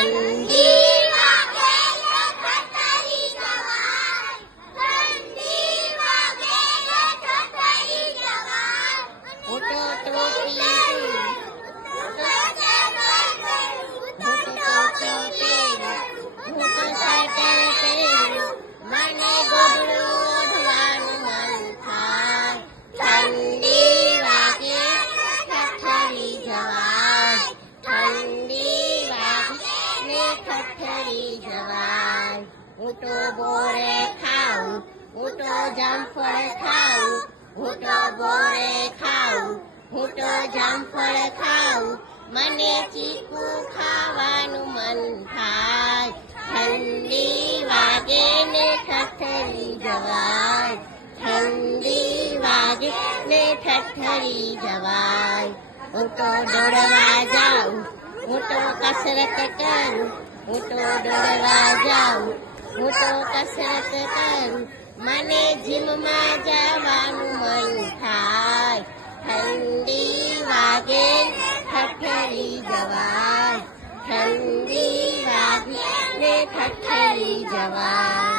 ઠંડી વાગે ઠઠરી જવાય, ઠંડી વાગે ઠઠરી જવાય. ઉઠો ટોપી મને ગોબડું ઓઢવાનું મન થાય. ઠંડી વાગે ઠઠરી જવાય, ઠંડી વાગે ને ઠઠરી જવાય. હું તો બોરે ખાઉં, હું તો જામફળ ખાઉં, હું તો બોરે ખાઉં, હું તો જામફળ ખાઉં. મને ચીકુ ખાવાનું મન થાય. ઠંડી વાગે ને ઠઠરી જવાય, ઠંડી વાગે ને ઠઠરી જવાય. હું તો દોડવા જાઉં, હું તો કસરત કરું, હું તો દોડવા જાઉં, હું તો કસરત કરું. મને જીમમાં જવાનું મન થાય. ઠંડી વાગે ઠઠરી જવાય, ઠંડી વાગે ને ઠઠરી જવાય.